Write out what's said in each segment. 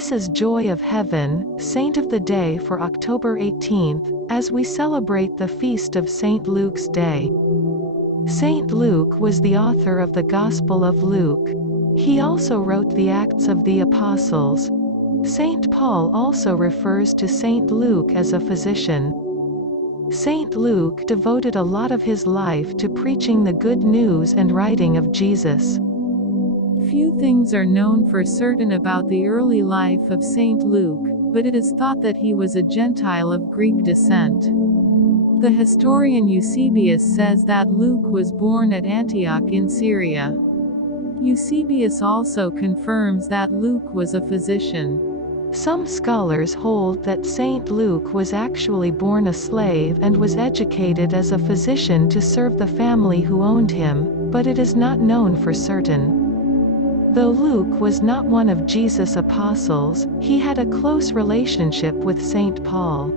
This is Joy of Heaven, Saint of the Day for October 18th, as we celebrate the feast of St. Luke's Day. St. Luke was the author of the Gospel of Luke. He also wrote the Acts of the Apostles. St. Paul also refers to St. Luke as a physician. St. Luke devoted a lot of his life to preaching the good news and writing of Jesus. Few things are known for certain about the early life of St. Luke, but it is thought that he was a Gentile of Greek descent. The historian Eusebius says that Luke was born at Antioch in Syria. Eusebius also confirms that Luke was a physician. Some scholars hold that St. Luke was actually born a slave and was educated as a physician to serve the family who owned him, but it is not known for certain. Though Luke was not one of Jesus' apostles, he had a close relationship with St. Paul.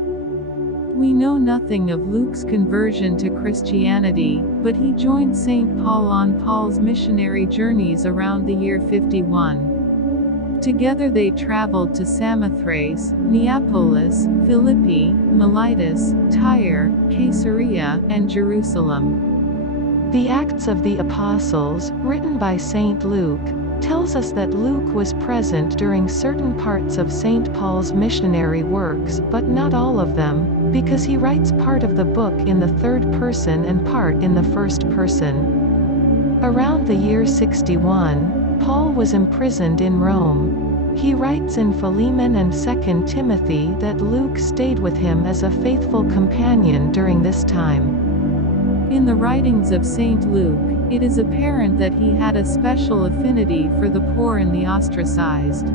We know nothing of Luke's conversion to Christianity, but he joined St. Paul on Paul's missionary journeys around the year 51. Together they traveled to Samothrace, Neapolis, Philippi, Melitus, Tyre, Caesarea, and Jerusalem. The Acts of the Apostles, written by St. Luke, tells us that Luke was present during certain parts of St. Paul's missionary works, but not all of them, because he writes part of the book in the third person and part in the first person. Around the year 61, Paul was imprisoned in Rome. He writes in Philemon and 2 Timothy that Luke stayed with him as a faithful companion during this time. In the writings of St. Luke, it is apparent that he had a special affinity for the poor and the ostracized.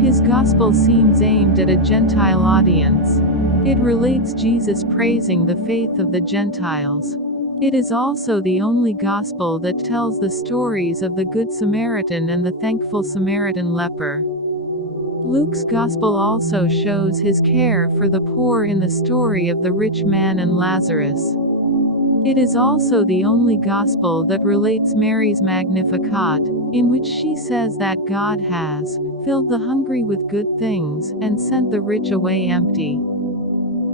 His gospel seems aimed at a Gentile audience. It relates Jesus praising the faith of the Gentiles. It is also the only gospel that tells the stories of the Good Samaritan and the thankful Samaritan leper. Luke's gospel also shows his care for the poor in the story of the rich man and Lazarus. It is also the only gospel that relates Mary's Magnificat, in which she says that God has filled the hungry with good things, and sent the rich away empty.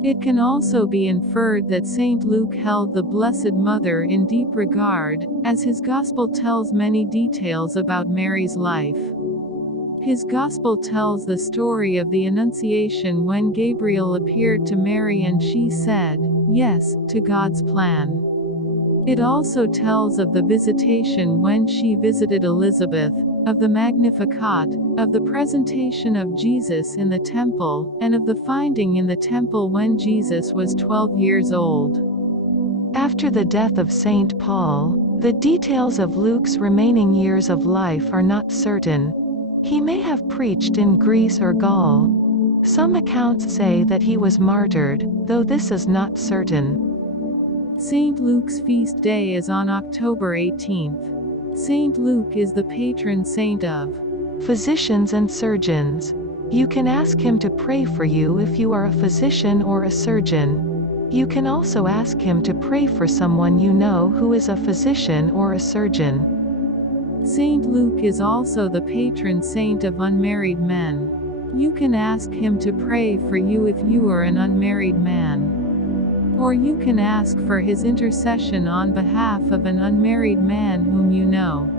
It can also be inferred that St. Luke held the Blessed Mother in deep regard, as his gospel tells many details about Mary's life. His gospel tells the story of the Annunciation when Gabriel appeared to Mary and she said, yes, to God's plan. It also tells of the visitation when she visited Elizabeth, of the Magnificat, of the presentation of Jesus in the temple, and of the finding in the temple when Jesus was 12 years old. After the death of St. Paul, the details of Luke's remaining years of life are not certain. He may have preached in Greece or Gaul. Some accounts say that he was martyred, though this is not certain. St. Luke's feast day is on October 18th. St. Luke is the patron saint of physicians and surgeons. You can ask him to pray for you if you are a physician or a surgeon. You can also ask him to pray for someone you know who is a physician or a surgeon. St. Luke is also the patron saint of unmarried men. You can ask him to pray for you if you are an unmarried man. Or you can ask for his intercession on behalf of an unmarried man whom you know.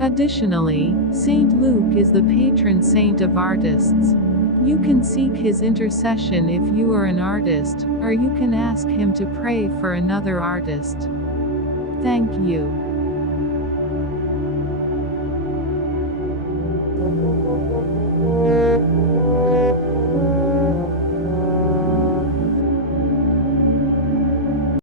Additionally, St. Luke is the patron saint of artists. You can seek his intercession if you are an artist, or you can ask him to pray for another artist. Thank you.